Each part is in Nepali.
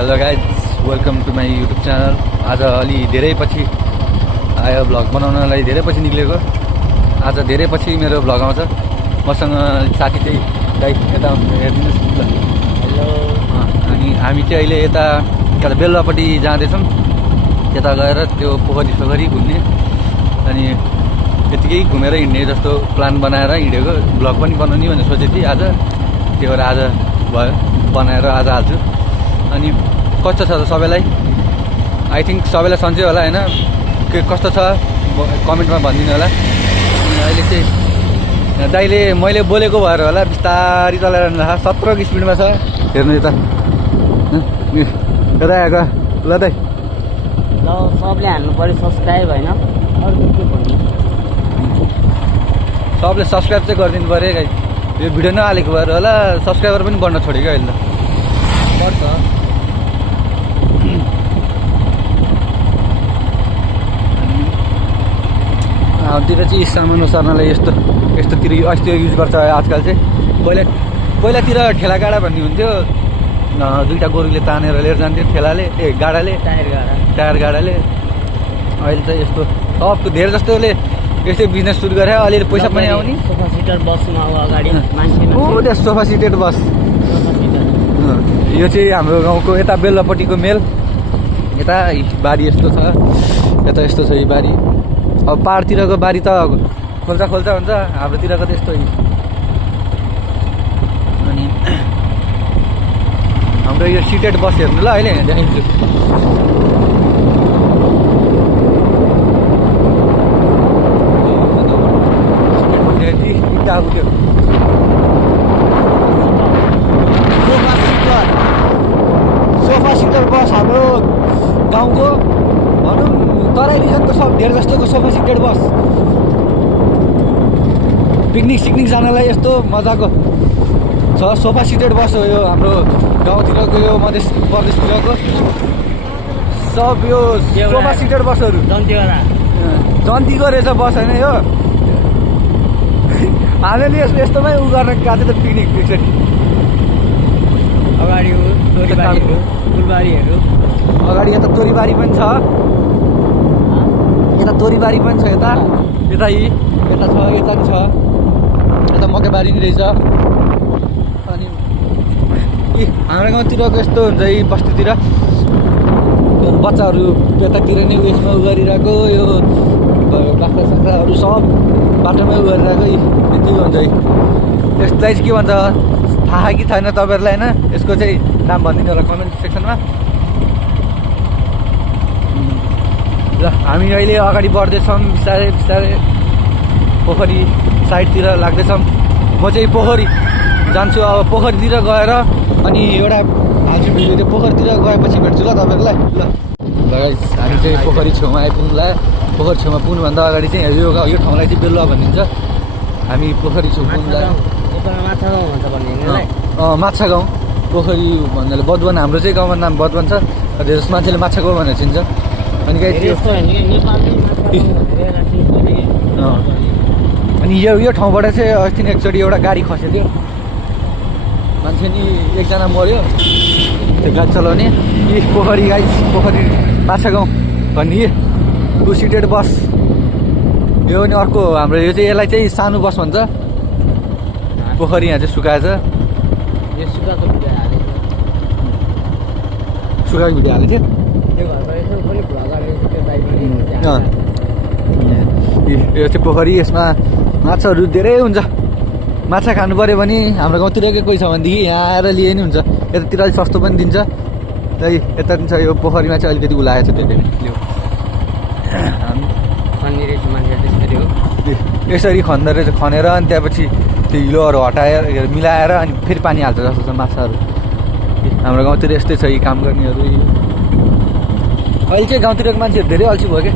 Hello guys, welcome to my YouTube channel. आज अलि धेरै पछि आयो भ्लग बनाउनलाई, धेरै पछि निक्लेको। आज धेरै पछि मेरो भ्लग आउँछ। मसँग साथी चाहिँ गाई यता हेरिदिनुहोस् ल। हेलो। अनि हामी चाहिँ अहिले यता बेलुवापट्टि जाँदैछौँ। त्यता गएर त्यो पोखरी सोखरी घुम्ने, अनि त्यतिकै घुमेर हिँड्ने जस्तो प्लान बनाएर हिँडेको। भ्लग पनि बनाउने भनेर सोचेको थिएँ आज, त्यही भएर आज भयो, बनाएर आज हाल्छु। अनि कस्तो छ त सबैलाई? आई थिङ्क सबैलाई सन्चै होला होइन? के कस्तो छ कमेन्टमा भनिदिनु होला। अहिले चाहिँ दाइले मैले बोलेको भएर होला बिस्तारै चलाइरहनु छ, 17 को स्पिडमा छ। हेर्नु यता यता आएको ल दाइ। ल सबले हाल्नु पऱ्यो सब्सक्राइब होइन, अरू के भन्नु, सबले सब्सक्राइब चाहिँ गरिदिनु पऱ्यो गाई। यो भिडियो नहालेको भएर होला सब्सक्राइबर पनि बढ्न छोड्यो क्या अहिले त। पर्छ तिर चाहिँ सामान ओसार्नलाई यस्तोतिर यस्तो युज गर्छ आजकल चाहिँ। पहिलातिर ठेला गाडा भन्ने हुन्थ्यो, दुईवटा गोरुले तानेर लिएर जान्थ्यो ठेलाले, गाडाले, टायर गाडाले। अहिले चाहिँ यस्तो सबको धेरै जस्तोले यस्तै बिजनेस सुरु गरे। अलिअलि पैसा पनि आउने। सोफा सिटर बसमा अगाडि मान्छे त्यहाँ सोफा सिटेड बस। यो चाहिँ हाम्रो गाउँको यता बेलुवापट्टिको मेल। यता बारी यस्तो छ, यता यस्तो छ यो बारी। अब पाहाडतिरको बारी त खोल्चा हुन्छ, हाम्रोतिरको त यस्तो। अनि हाम्रो यो सिटेड बस हेर्नु ल, अहिले देखाइदिन्छु। सोफा सिटर बस हाम्रो गाउँको भनौँ तराई रिजनको सब धेरै जस्तोको सोफा सिटेड बस। पिकनिक जानलाई यस्तो मजाको छ सोफा सिटेड बस हो यो हाम्रो गाउँतिरको, यो मध्य प्रदेशतिरको सब यो सोफा सिटेड बसहरू। जन्तीको रहेछ बस होइन यो। हामीले यस्तोमै उ गर्न गएको थियो त पिकनिक एकचोटि। अगाडि फुलबारीहरू, अगाडि यता तोरीबारी पनि छ, यता तोरीबारी पनि छ, यता छ, यता नि छ, यता मकैबारी नि रहेछ। अनि हाम्रो गाउँतिरको यस्तो हुन्छ यी बस्तीतिर बच्चाहरू यतातिर नै उयसमा उ गरिरहेको, यो बाख्रा साख्राहरू सब बाटोमै उ गरिरहेको यति हुन्छ। यसलाई चाहिँ के भन्छ थाहा कि छैन तपाईँहरूलाई होइन? यसको चाहिँ नाम भनिदिनु होला कमेन्ट सेक्सनमा। ल हामी अहिले अगाडि बढ्दैछौँ बिस्तारै पोखरी साइडतिर लाग्दैछौँ। म चाहिँ पोखरी जान्छु। अब पोखरीतिर गएर अनि एउटा हाल्छु भिडियो। त्यो पोखरीतिर गएपछि भेट्छु ल तपाईँहरूलाई। ल गाइस, हामी चाहिँ पोखरी छेउमा आइपुग्नुलाई। पोखरी छेउमा पुग्नुभन्दा अगाडि चाहिँ यो ठाउँलाई चाहिँ बेलुवा भनिन्छ। हामी पोखरी छेउ पुग्नुलाई माछा गाउँ भन्छ भन्ने। माछा गाउँ पोखरी भन्नाले बदवन, हाम्रो चाहिँ गाउँमा नाम बदवन छ। धेरै जस्तो मान्छेले माछा गाउँ भनेर चिन्छ। अनि अनि यो ठाउँबाट चाहिँ अस्ति नै एकचोटि एउटा गाडी खसेको थियो, मान्छे नि एकजना मऱ्यो त्यो गाडी चलाउने। यी पोखरी गाइस, पोखरी माछा गाउँ भन्ने टु सिटेड बस। यो अनि अर्को हाम्रो यो चाहिँ यसलाई चाहिँ सानो बस भन्छ। पोखरी यहाँ चाहिँ सुकाएछ। सुकाएको भिडियो हालेको थियो। यो चाहिँ पोखरी, यसमा माछाहरू धेरै हुन्छ। माछा खानु पऱ्यो भने हाम्रो गाउँतिरकै कोही छ भनेदेखि यहाँ आएर लिए नि हुन्छ। यतातिर अलिक सस्तो पनि दिन्छ। यता पनि छ यो पोखरीमा चाहिँ अलिकति उलाएको छ त्यसले। यसरी खन्दो रहेछ, खनेर अनि त्यहाँपछि त्यो हिलोहरू हटाएर मिलाएर अनि फेरि पानी हाल्छ जस्तो छ माछाहरू। हाम्रो गाउँतिर यस्तै छ यी काम गर्नेहरू। अहिले चाहिँ गाउँतिरको मान्छेहरू धेरै अल्छी भयो क्या।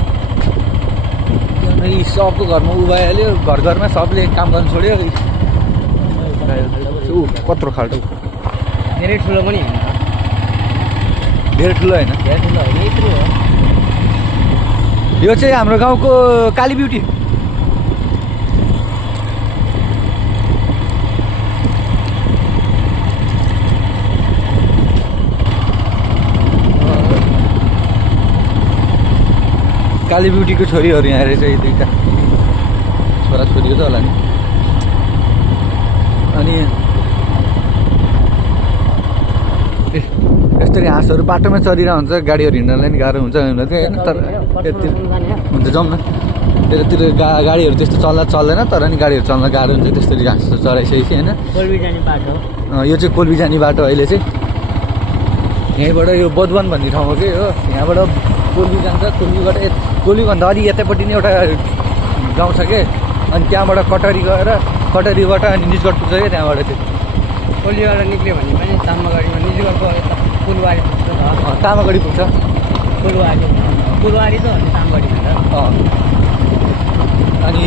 यी सबको घरमा उ भइहाल्यो, घरमा सबले काम गर्नु छोड्यो। कत्रो खाल्टो, धेरै ठुलो पनि होइन, धेरै ठुलो होइन। यो चाहिँ हाम्रो गाउँको काली ब्युटी। काली ब्युटीको छोरीहरू यहाँ रहेछ यी दुईवटा छोराछोरी हो त होला नि अनि यसरी हाँसहरू बाटोमा चलिरहेको हुन्छ गाडीहरू हिँड्नलाई नि गाह्रो हुन्छ होइन तर यतातिर हुन्छ जाउँ न यतातिर गाडीहरू त्यस्तो चल्दैन तर नि गाडीहरू चल्न गाह्रो हुन्छ त्यसरी घाँस चराइसकेपछि होइन कोल्बी जाने बाटो यो चाहिँ कोल्बी जाने बाटो अहिले चाहिँ यहीँबाट यो बदवन भन्ने ठाउँ हो कि हो यहाँबाट कोल्बी जान्छ कोल्बीभन्दा अलि यतापट्टि नै एउटा गाउँ छ कि अनि त्यहाँबाट कटरी गएर कटरीबाट अनि निजगढ पुग्छ क्या त्यहाँबाट चाहिँ कोल्बीबाट निक्ल्यो भने पनि तामागढीमा निजगढको यता फुलबारी पुग्छ तामागढी पुग्छ फुलबारी त हो तामागढी अनि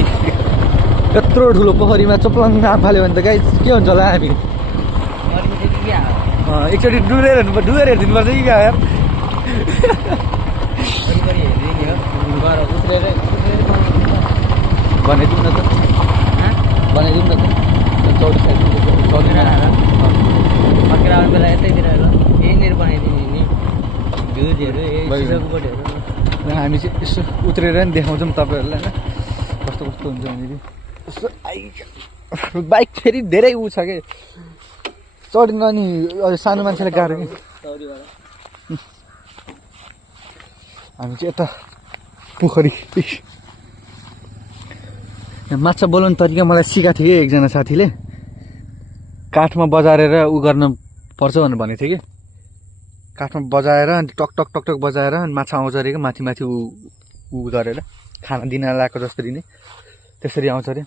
यत्रो ठुलो पोखरीमा चोप्लङ फाल्यो भने त गाई के हुन्छ होला हामी एकचोटि डुबेर हेरिदिनुपर्छ कि क्या यार बनाइदिउँ न त चौरी साइड फर्केर बेला यतैतिर यहीँनिर बनाइदिने नि भ्युजहरू हामी चाहिँ यसो उत्रेर नि देखाउँछौँ तपाईँहरूलाई होइन कस्तो हुन्छ भनेर यसो बाइक फेरि धेरै उ छ कि चढ्न नि सानो मान्छेलाई गाह्रो कि हामी चाहिँ यता पोखरी माछा बोलाउने तरिका मलाई सिकाएको थियो कि एकजना साथीले काठमा बजारेर उ गर्न पर्छ भनेर भनेको थियो कि काठमा बजाएर अनि टक टक टक टक बजाएर अनि माछा आउँछ अरे क्या माथि माथि उ गरेर खाना दिन लगाएको जसरी नै त्यसरी आउँछ अरे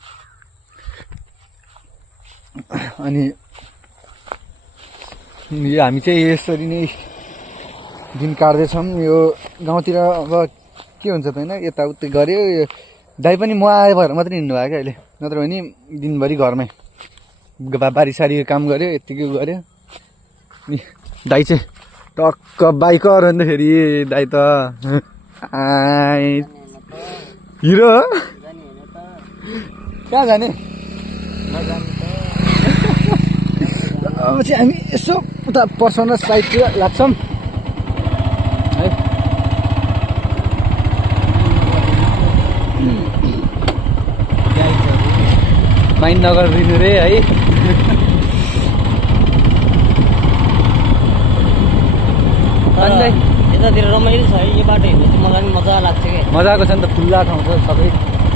अनि यो हामी चाहिँ यसरी नै दिन काट्दैछौँ यो गाउँतिर अब के हुन्छ त होइन यताउति गऱ्यो दाइ पनि म आए भएर मात्रै हिँड्नु भयो क्या अहिले नत्र भने दिनभरि घरमै बारीसारी काम गऱ्यो यत्तिकै गऱ्यो अनि दाइ चाहिँ टक्क बाइक अराउँदाखेरि दाइ त हिरो कहाँ जाने अब चाहिँ हामी यसो उता पर्सनल साइडतिर लाग्छौँ है माइन्ड नगरिदिनु रे है यतातिर रमाइलो छ है यो बाटो हिँड्नु चाहिँ मलाई पनि मजा लाग्छ क्या मजाको छ नि त खुल्ला ठाउँ छ सबै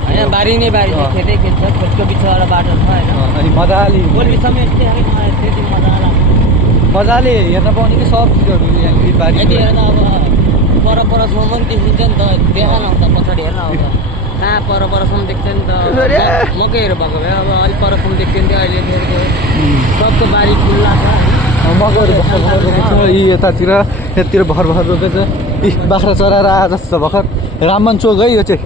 होइन बारी नै बारी छ खेतै खेत छ खेतको बिचबाट बाटो छ होइन अनि मजाले कोल्बी समय यस्तै खालि मलाई त्यति मजा लाग्छ मजाले हेर्न पाउने कि सब चिजहरू यहाँनिर बारी यतिखेर त अब परसम्म पनि देखिन्छ नि त देखा नहुँछ पछाडि हेर्न आउँछ कहाँ परसम्म देख्छ नि त मकैहरू भएको भए अब अलिक परसम्म देख्थ्यो नि अहिले सबको बारी खुल्ला छ मकैहरू भर्खर रोपेको छ यी यतातिर भर्खर रोपेको छ यी बाख्रा चराएर आए जस्तो भर्खर रामन चोक है यो चाहिँ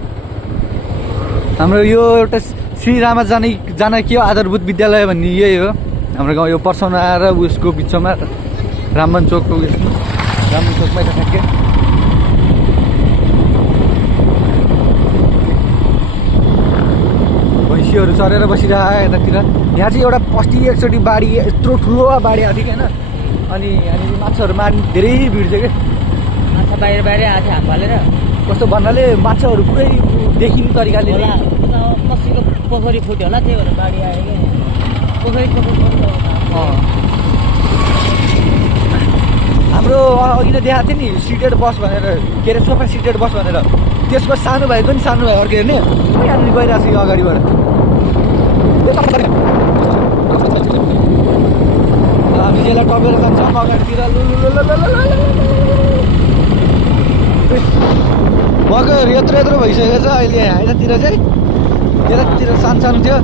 हाम्रो यो एउटा श्री रामा जानकी आधारभूत विद्यालय भन्ने यही हो हाम्रो गाउँ यो पर्साउन आएर उसको बिचमा रामन चोकको उयसमा रामन चोकमै त ठ्याक्कै भैँसीहरू चरेर बसिरहेको यतातिर यहाँ चाहिँ एउटा अस्ति एकचोटि बाढी यत्रो ठुलो बाढी आएको थियो कि होइन अनि यहाँनिर माछाहरू मार्ने धेरै भिड थियो कि माछा बाहिर आएको थियो हात फालेर कस्तो भन्नाले माछाहरू पुरै देखिने तरिकाले मसीको पोखरी फुट्यो होला त्यही भएर बाढी आयो क्या पोखरी हाम्रो अघि नै देखाएको थियो नि सिटेड बस भनेर के अरे सोफा सिटेड बस भनेर त्यसको सानो भाइ पनि सानो भाइ अर्को हेर्ने यहाँनिर गइरहेको छ यो अगाडिबाट हामी यसलाई टपेर जान्छौँ अगाडितिर मकैहरू यत्रो भइसकेको छ अहिले यतातिर चाहिँ यतातिर सानो थियो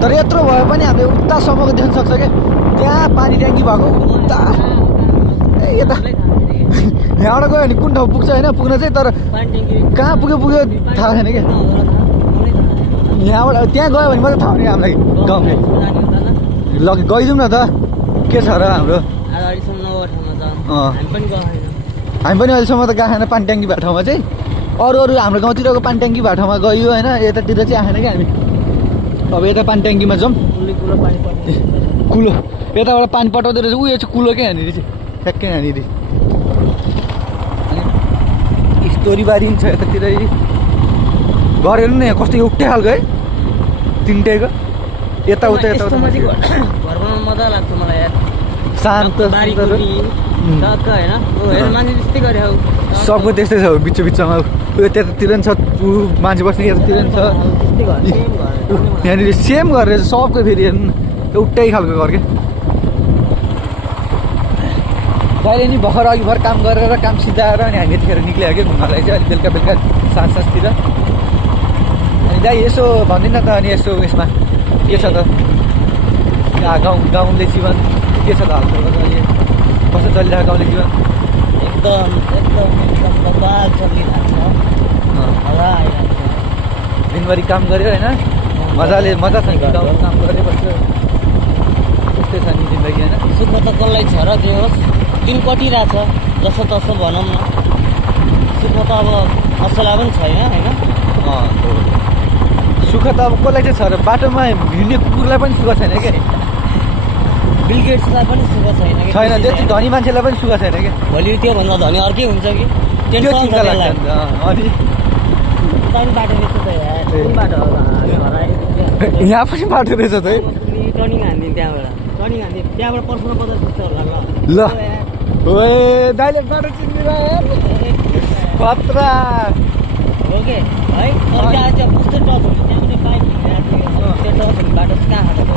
तर यत्रो भए पनि हामीले उतासम्मको देख्न सक्छ क्या त्यहाँ पानी ट्याङ्की भएको उता यता यहाँबाट गयो भने कुन ठाउँ पुग्छ होइन पुग्न चाहिँ तर कहाँ पुग्यो थाहा छैन क्या यहाँबाट त्यहाँ गयो भने मात्रै थाहा हुने हामीलाई गाउँले लग गइदिउँ न त के छ र हाम्रो हामी पनि अहिलेसम्म त गएको छैन पानी ट्याङ्की भएको ठाउँमा चाहिँ अरू हाम्रो गाउँतिरको पानी ट्याङ्की भएको ठाउँमा गयो होइन यतातिर चाहिँ आएन क्या हामी अब यता पानी ट्याङ्कीमा जाउँ कुलो यताबाट पानी पठाउँदो रहेछ उयो चाहिँ कुलो क्या यहाँनिर चाहिँ ठ्याक्कै यहाँनिर अनि स्टोरी बारी पनि छ यतातिर घर हेर्नु न यहाँ कस्तो एउटै खालको है तिनटैको यताउता यस्तोमा चाहिँ घरमा मजा लाग्छ मलाई यार शान्त बारीको टक्क होइन हेर मान्छे त्यस्तै गरे हौ सबको त्यस्तै छ बिच बिचमा उयो त्यतातिर नि छ ऊ मान्छे बस्ने यतातिर नि छ यहाँनिर सेम गरेर सबको फेरि हेर्नु एउटै खालको घर क्या कहिले नि भर्खर अघि भर काम गरेर काम सिधाएर अनि हामी यतिखेर निक्ल्यो क्या घुम्नलाई चाहिँ अलिक बेलुका साँझतिर अनि दाइ यसो भन्दिनँ त अनि यसो यसमा के छ त गाउँले जीवन के छ त हालखबर अहिले कस्तो चलिरहेको गाउँले जीवन एकदम बबाल चलिरहेको छ हवा आइरहेको छ दिनभरि काम गऱ्यो होइन मजा छ नि गाउँमा काम गरेर बस्यो त्यस्तै छ नि जिन्दगी होइन सुख त कसलाई छ र जे होस् दिन कटिरहेछ जसो तसो भनौँ न सुख त अब असला पनि छैन होइन सुख त अब कसलाई चाहिँ छ र बाटोमा हिँड्ने कुकुरलाई पनि सुख छैन क्या बिल गेट्सलाई पनि सुख छैन कि छैन त्यति धनी मान्छेलाई पनि सुख छैन क्या भोलि त्योभन्दा धनी अर्कै हुन्छ कि त्यो चिन्ता लाग्छ नि त अनि बाटो रहेछ त यार कुन बाटो हो यहाँ पनि बाटो रहेछ त है टर्निङ हान्दिन् त्यहाँबाट टर्निङ हान्दिन् त्यहाँबाट पर्सनल बजार पुग्छ होला ल ओए दाइले बाटो चिन्दिरह्यो खतरा हो कि है त्यहाँ चाहिँ कस्तो टप हुन्छ त्यहाँबाट बाइक त्यो टप हुने बाटो चाहिँ कहाँ खाँदा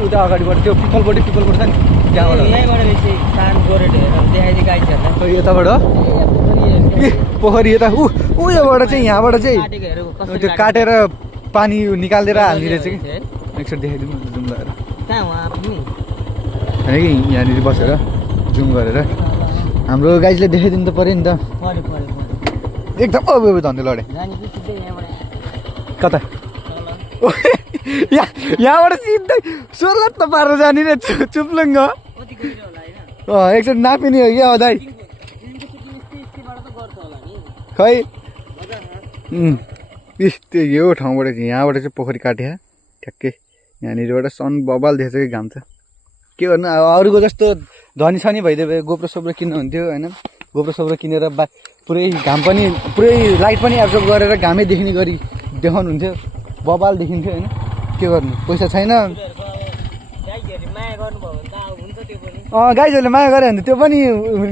उता अगाडिबाट त्यो पिपलबाट छ नि त्यहाँबाट यहीँबाट बेसी सानो गोरेट हेरेर देखाइदिए गाइडहरूलाई यताबाट ए पोखरी यता ऊ योबाट चाहिँ यहाँबाट चाहिँ त्यो काटेर पानी निकालेर हाल्ने रहेछ कि एकचोटि देखाइदिउँ न जुम गरेर कहाँ उहाँ पनि होइन कि यहाँनिर बसेर जुम गरेर हाम्रो गाइजले देखाइदिनु त पऱ्यो नि त एकदम अब धन्दै लडे कता यहाँबाट सिधै सोह्र त पारेर जाने नि चुप्लुङ्ग एकचोटि नापिने हो क्या दाइ खै त्यो यो ठाउँबाट चाहिँ यहाँबाट चाहिँ पोखरी काट्या ठ्याक्कै यहाँनिरबाट सन बबाल देखेछ कि घाम त के गर्नु अब अरूको जस्तो धनी छनी भइदियो भए गोप्रो सोप्रो किन्नु हुन्थ्यो होइन गोप्रो सोप्रो किनेर पुरै घाम पनि पुरै लाइट पनि एब्जर्ब गरेर घामै देख्ने गरी देखाउनु हुन्थ्यो बबाल देखिन्थ्यो होइन के गर्नु पैसा छैन गाइजहरूले माया गरे भने त्यो पनि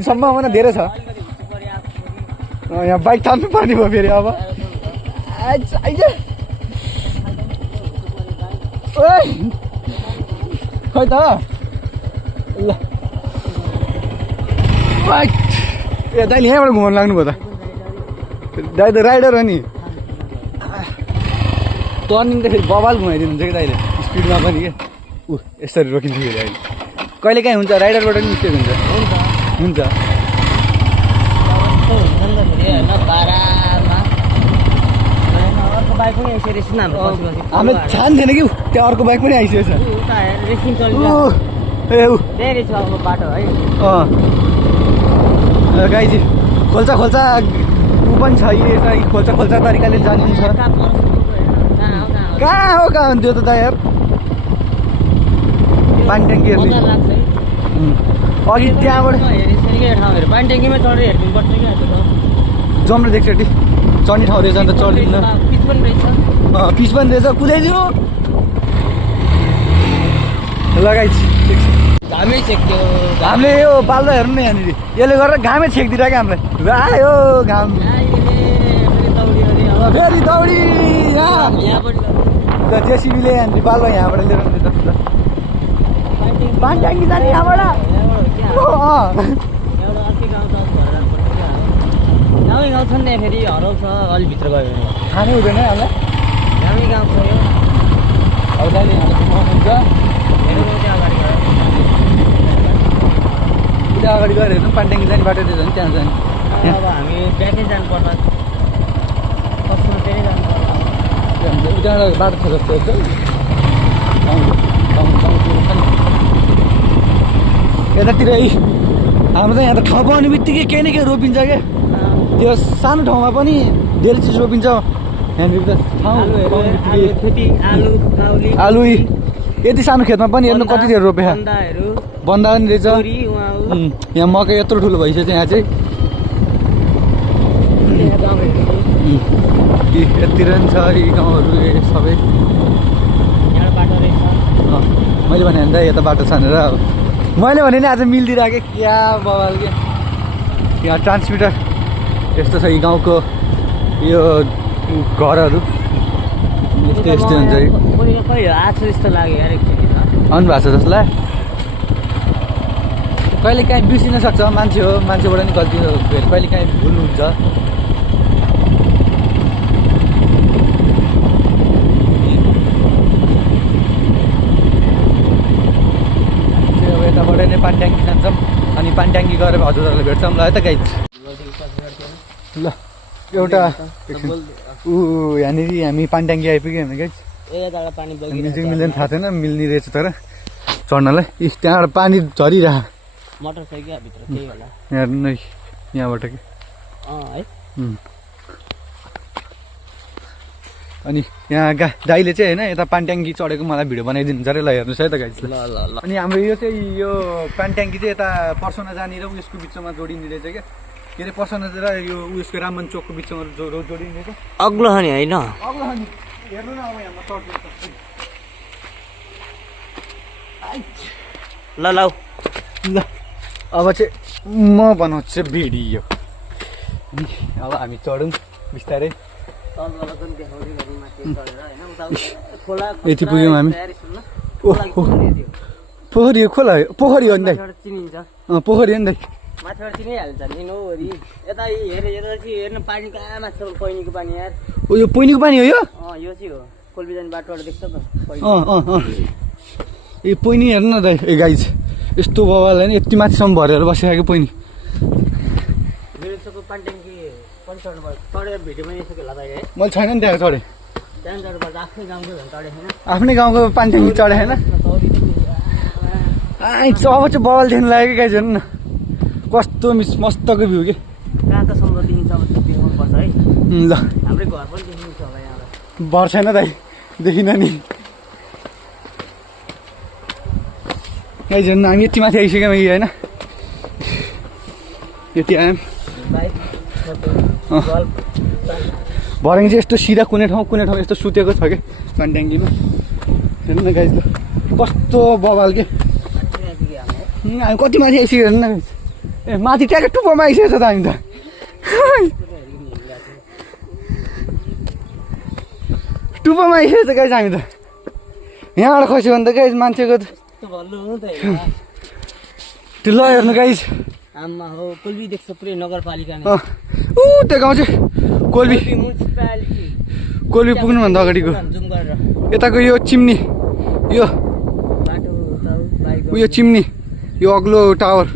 सम्भावना धेरै छ यहाँ बाइक थाल्नु पर्ने भयो फेरि अब खै त ल ए दाइले यहाँबाट घुमाउनु लाग्नुभयो त दाइ त राइडर हो नि टर्निङ त फेरि बबाल घुमाइदिनुहुन्छ कि दाइले स्पिडमा पनि के यसरी रोकिन्छ फेरि अहिले कहिले काहीँ हुन्छ राइडरबाट पनि मिस्टेक हुन्छ हुन्छ हामी छान्थेन कि त्यहाँ अर्को बाइक पनि आइसकेको छ गाई चाहिँ खोल्चा ऊ पनि छ खोल्चा तरिकाले जानिन्छ कहाँ हो त्यो त यार पानी ट्याङ्की हेर्ने अघि त्यहाँबाट जम्नु देख्छ टी चढ्ने ठाउँ रहेछ अन्त चढिन्छ पिच पनि रहेछ कुदाइदियो लगाइ घामै छेक्थ्यो हामीले यो बाल्दा हेर्नु न यहाँनिर यसले गरेर घामै छेकिदिरहेको क्या हामीलाई आयो घाम फेरि दौडी जेसिबीले यहाँनिर बाल्दा यहाँबाट लिएर पानी ट्याङ्की जाने यहाँबाट गाउँ गाउँ छ नि फेरि हराउँछ अलिक भित्र गयो भने खानै हुँदैन हामीलाई गाउँै गाउँ छ यो अब दाइले हुन्छ उता अगाडि गएर हेर्नु पानी ट्याङ्की जाने बाटो चाहिँ त्यहाँ जाने अब हामी ब्याकै जानुपर्ला कस्तो त्यही जानुपर्ला उताबाट बाटो छ जस्तो यतातिर हाम्रो त यहाँ त ठाउँ पाउने बित्तिकै केही न केही रोपिन्छ क्या त्यो सानो ठाउँमा पनि धेरै चिज रोपिन्छ यहाँनिर त आलु यति सानो खेतमा पनि हेर्नु कति धेरै रोपे बन्दा पनि रहेछ यहाँ मकै यत्रो ठुलो भइसकेछ यहाँ चाहिँ कि यतिर पनि छ यी गाउँहरू सबै यहाँ बाटो रहेछ मैले भने त यता बाटो छ भनेर अब मैले भने नि आज मिल्दिरहेको क्या बवाल के यहाँ ट्रान्समिटर यस्तो छ यी गाउँको यो घरहरू यस्तो यस्तो हुन्छ कहिले आएको जस्तो लाग्यो यार एकचोटि आउनु भएको छ जसलाई कहिले काहीँ बिर्सिन सक्छ मान्छे हो मान्छेबाट नि गल्ती कहिले काहीँ भुल हुन्छ यताबाट नै पानट्याङ्गी जान्छौँ अनि पानट्याङ्गी गएर हजुरहरूलाई भेट्छौँ ल है त गाइज ल एउटा ऊ यहाँनिर हामी पानट्याङ्गी आइपुग्यो भने गाइज म्युजिक मिल्दैन थाहा थिएन मिल्ने रहेछ तर चढ्नलाई त्यहाँबाट पानी झरिरह मोटर छ क्या भित्र केही होला हेर्नु नै यहाँबाट कि है अनि यहाँ दाइले चाहिँ होइन यता पानट्याङ्गी चढेको मलाई भिडियो बनाइदिनुहुन्छ अरे ल हेर्नुहोस् है त गाइज ल ल ल अनि हाम्रो यो चाहिँ यो पानट्याङ्की चाहिँ यता पर्सना जाने र उयसको बिचमा जोडिने रहेछ क्या के अरे पर्सना र यो उयसको रामन चोकको बिचमा जोडिने रहेछ अग्लो हो नि होइन अग्लो नि हेर्नु न अब यहाँ चढ्छु ल ल ल अब चाहिँ म बनाउँछु भिडियो अब हामी चढौँ बिस्तारै यति पुग्यौँ हामी ओहो पोखरी हो खोला पोखरी हो नि दाइ पोखरी हो नि दाइ माथिबाट चिनिहाल्छ नि नौरी यता हेर्नु पानी कहाँ माथि पहिनीको पानी यार ओ यो पहिनीको पानी हो यो यो चाहिँ हो कोल्बी जाने बाटोबाट देख्छ त ए पहिनी हेर्नु न दाइ ए गाइज यस्तो बवाल होइन यति माथिसम्म भरेर बसिरहेको पहिनी पानट्याङ्की पनि चढेर भिडियो बनाइसक्यो होला है मैले छैन नि त्यहाँ चढेँ त्यहाँबाट आफ्नै गाउँको झन् चढेको छैन आफ्नै गाउँको पानट्याङ्की चढेँ होइन अब चाहिँ बवाल देख्नु लाग्यो गाइज हेर्नु न कस्तो मस्तको भ्यू के कहाँ कहाँसम्म देखिन्छ अब त्यो देखाउनुपर्छ है ल हाम्रै घर पनि देखिन्छ होला यहाँबाट भर छैन दाइ देखिन नि गाइज हेर्नु हामी यति माथि आइसक्यौँ कि होइन यति आयौँ भरेङ चाहिँ यस्तो सिधा कुनै ठाउँ यस्तो सुतेको छ क्या पानट्याङ्कीमा हेर्नु न गाइज ल कस्तो बवाल के हामी कति माथि आइसक्यो हेर्नु न गाइज ए माथि ट्याक्कै टुप्पोमा आइसकेको छ त हामी त टुप्पोमा आइसकेको छ गाइज हामी त यहाँबाट खस्यो भने त गाइज मान्छेको त्यो ल हेर्नु गाइज आमा हो कोल्बी देख्छ पुरै नगरपालिका ऊ त्यो गाउँ चाहिँ कोल्बी कोल्बी पुग्नुभन्दा अगाडिको यताको यो चिम्नी यो उयो चिम्नी यो अग्लो टावर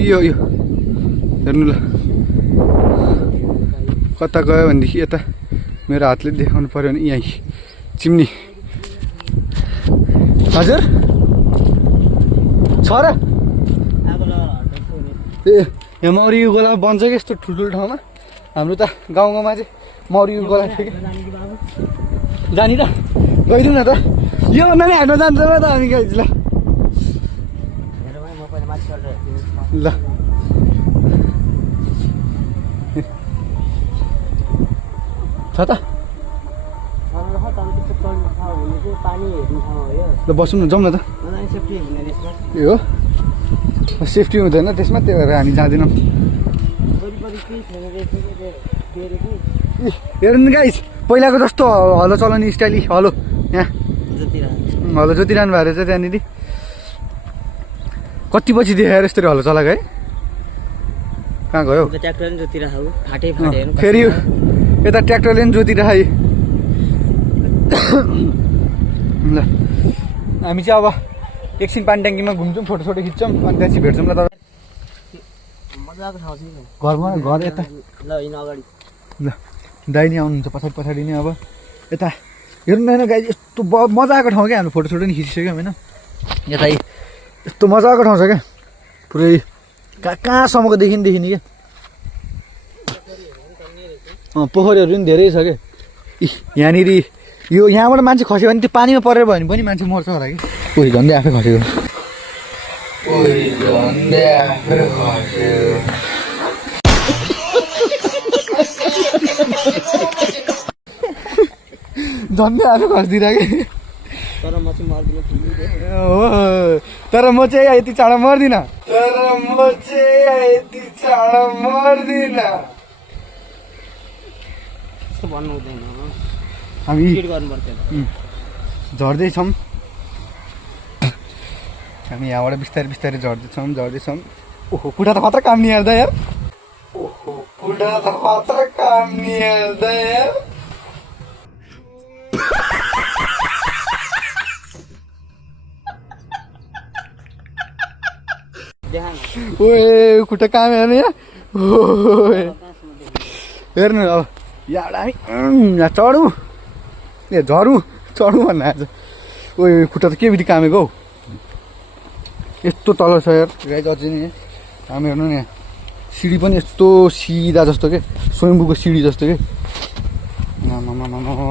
यो हेर्नु ल कता गयो भनेदेखि यता मेरो हातले देखाउनु पऱ्यो भने यहीँ चिम्नी हजुर छ र ए यहाँ मौरी गोला बन्छ कि यस्तो ठुल्ठुलो ठाउँमा हाम्रो त गाउँमा चाहिँ मौरी गोला थियो कि जाने त गइदिउँ न त यो भन्दा नि हाल्न जान्छ र त हामी गाइज ल ल छ त ल बसौँ न जाउँ न त ए हो सेफ्टी हुँदैन त्यसमा त्यही भएर हामी जाँदैनौँ हेर्नु गाइस पहिलाको जस्तो हलो चलाउने स्टाइली हलो यहाँ हलो जोतिरहनु भएको रहेछ त्यहाँनिर कति पछि देखाएर यस्तरी हलो चलाएको है कहाँ गयो फेरि यता ट्र्याक्टरले पनि जोतिराखे ल हामी चाहिँ अब एकछिन पानट्याङ्कीमा घुम्छौँ फोटो खिच्छौँ अनि त्यहाँ चाहिँ भेट्छौँ ल तपाईँ घरमा घर यता ल दाइ नै आउनुहुन्छ पछाडि नै अब यता हेर्नु होइन गाई यस्तो मजाको ठाउँ क्या हाम्रो फोटो नि खिचिसक्यौँ होइन यता यस्तो मजाको ठाउँ छ क्या पुरै कहाँसम्मको देखिने क्या पोखरीहरू पनि धेरै छ क्या यहाँनिर यो यहाँबाट मान्छे खस्यो भने त्यो पानीमा परेर भयो भने पनि मान्छे मर्छ होला कि उही झन्डै आफै खसेको झन्डै आलु खस्दिरहेको तर म चाहिँ मर्दिनँ हो तर म चाहिँ यति चाँडो मर्दिनँ त्यस्तो भन्नु हुँदैन हामी एडिट गर्नुपर्छ झर्दैछौँ हामी यहाँबाट बिस्तारै बिस्तारै झर्दैछौँ ओहो खुट्टा त खतरा काम नि हेर्दा यार देखा न ओए खुट्टा काम हेर्नु यहाँ हेर्नु अब यहाँबाट हामी यहाँ चढौँ ए झरौँ चढौँ भन्न आज ओए खुट्टा त के बित्ति कामेको हौ यस्तो तल छ यार गाइज अझै नि काम हेर्नु नि सिडी पनि यस्तो सिधा जस्तो के स्वयम्भूको सिडी जस्तो के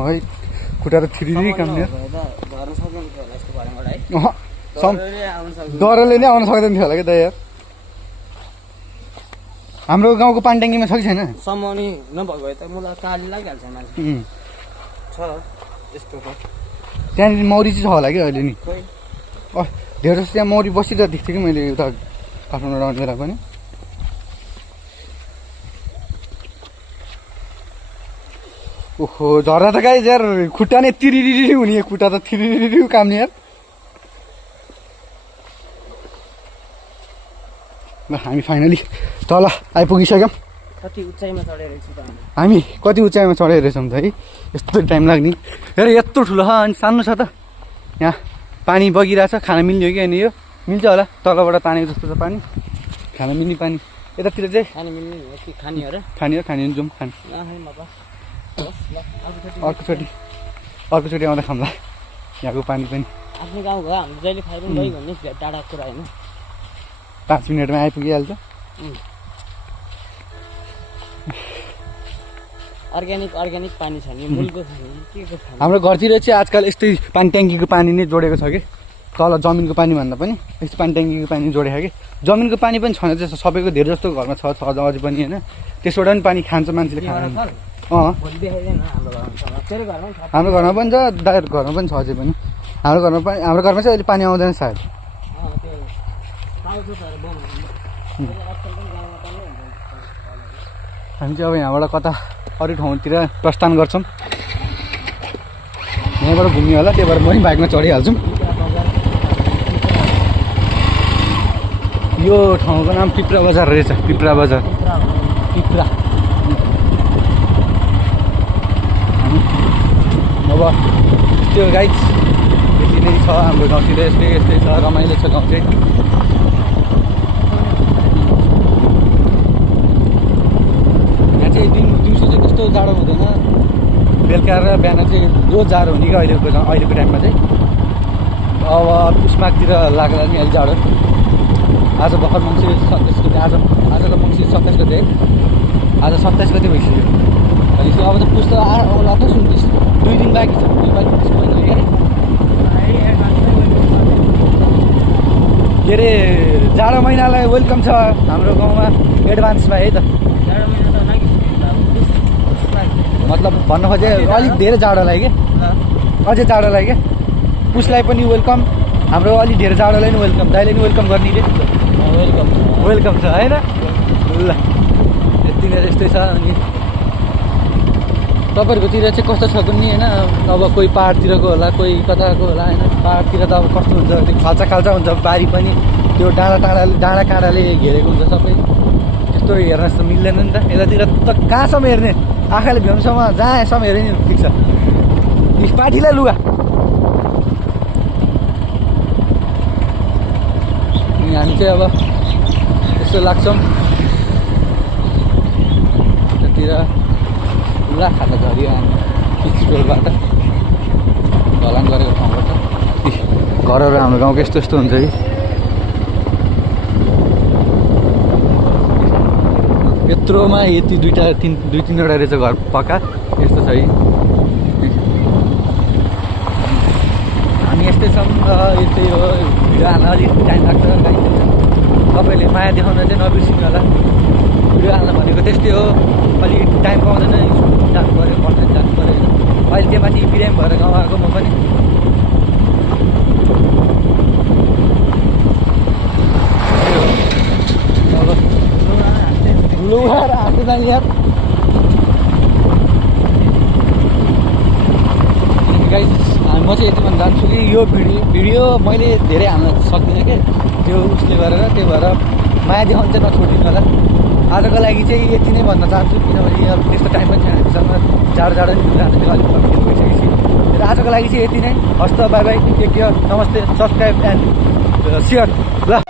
है खुट्टा त थिरी काम नि झर्न सक्दैन थियो होला यस्तो भएबाट है डरले नै आउन सक्दैन थियो होला क्या दाइ यार हाम्रो गाउँको पानट्याङ्कीमा छ कि छैन सम्मानी नभएको भए त मलाई काली लागिहाल्छ मान्छे छ यस्तो त त्यहाँनिर मौरी चाहिँ छ होला कि अहिले नि खोइ धेरै जस्तो त्यहाँ मौरी बसिरहेको देख्थेँ कि मैले उता काठमाडौँ आउने बेला पनि ओहो झर्दा त गाइज यार खुट्टा नै तिरिरी हुने खुट्टा त थिरिरी काम नि यार ल हामी फाइनली तल आइपुगिसक्यौँ कति उचाइमा चढेर रहेछ त हामी कति उचाइमा चढेर रहेछौँ त है यस्तो टाइम लाग्ने हेर यत्रो ठुलो छ अनि सानो छ त यहाँ पानी बगिरहेछ खाना मिल्ने हो कि होइन यो मिल्छ होला तलबाट तानेको जस्तो छ पानी खाना मिल्ने पानी यतातिर चाहिँ खाने मिल्ने हो कि खाने हो र खाने जाउँ खाने अर्कोचोटि आउँदा खाउँला यहाँको पानी पनि आफ्नो गाउँ घर हाम्रो जहिले खाएर पनि गइ भन्ने टाढाको कुरा होइन 5 मिनटमा आइपुगिहाल्छ अर्ग्यानिक पानी छ नि मूलको खाने के को खाने हाम्रो घरतिर चाहिँ आजकल यस्तै पानी ट्याङ्कीको पानी नै जोडेको छ कि तल जमिनको पानी भन्दा पनि यस्तो पानी ट्याङ्कीको पानी जोडेको कि जमिनको पानी पनि छैन जस्तो सबैको धेरै जस्तो घरमा छ अझै पनि होइन त्यसबाट पनि पानी खान्छ मान्छेले खान्छ भोलि देखाइदिएन हाम्रो घरमा तेरो घरमा पनि छ हाम्रो घरमा पनि छ दाइहरूको घरमा पनि छ अझै पनि हाम्रो घरमा चाहिँ अहिले पानी आउँदैन सायद त्यो पाउँछ तर बम हामी चाहिँ अब यहाँबाट कता अरू ठाउँतिर प्रस्थान गर्छौँ यहाँबाट घुम्ने होला त्यही भएर म पनि बाइकमा चढिहाल्छौँ यो ठाउँको नाम पिप्रा बजार रहेछ पिप्रा बजार अब त्यो गाइड यति नै छ हाम्रो गाउँतिर यस्तै छ रमाइलो छ गाउँ चाहिँ यहाँ चाहिँ दिउँसो चाहिँ त्यस्तो जाडो हुँदैन बेलुका र बिहान चाहिँ रोज जाडो हुने कि अहिलेको टाइममा चाहिँ अब पुसमाघतिर लाग्ला नि अहिले जाडो आज भर्खर मङ्सिर 27 गते आज त मङ्सिर 27 गते आज 27 गते भइसक्यो भनेपछि अब त पुस त लाग्छ 2 दिन बाँकी छ 2 बाँकी के अरे जाडो महिनालाई वेलकम छ हाम्रो गाउँमा एडभान्समा है त मतलब भन्नु खोजे अलिक धेरै जाडो लाग्यो अझै जाडो लाग्यो पुसलाई पनि वेलकम हाम्रो अलिक धेरै जाडोलाई पनि वेलकम दाइले पनि वेलकम गर्ने रे वेलकम छ होइन ल यति नै यस्तै छ अनि तपाईँहरूकोतिर चाहिँ कस्तो छ पनि होइन अब कोही पाहाडतिरको होला कोही कताको होला होइन पाहाडतिर त अब कस्तो हुन्छ खाल्चा हुन्छ बारी पनि त्यो डाँडा काँडाले घेरेको हुन्छ सबै त्यस्तो हेर्न जस्तो मिल्दैन नि त यतातिर त कहाँसम्म हेर्ने आँखाले भ्याउनुसम्म जहाँसम्म हेर्ने नि ठिक छ पाठीलाई लुगा हामी चाहिँ अब यस्तो लाग्छौँ यतातिर खुल्ला खाँदा झऱ्यो पिचटोलबाट ढलान गरेको ठाउँबाट घरहरू हाम्रो गाउँको यस्तो हुन्छ कि यत्रोमा यति दुई तिनवटा रहेछ घर पक्का यस्तो छ है हामी यस्तै छौँ र यस्तै हो भिडियो हाल्न अलिक टाइम लाग्छ तपाईँले माया देखाउन चाहिँ नबिर्सिनु होला भिडियो हाल्न भनेको त्यस्तै हो अलिक टाइम पाउँदैन जानु पऱ्यो बस्दै जानु पऱ्यो अहिले अहिले त्यो माथि बिराम भएर गाउँ आएको म पनि लुगाएर हाँस्दै जाने यार गाइस म चाहिँ यति भन्न चाहन्छु कि यो भिडियो मैले धेरै हाल्न सक्दिनँ कि त्यो उसले गरेर त्यही भएर माया देखाउनु चाहिँ नछोडिदिनु होला आजको लागि चाहिँ यति नै भन्न चाहन्छु किनभने अब त्यस्तो टाइम पनि छैन हामीसँग जाडो नि जान्छ त्यो अलिक कम्ती भइसकेपछि र आजको लागि चाहिँ यति नै हस्त बाई बाई टेक केयर नमस्ते सब्सक्राइब एन्ड सेयर ल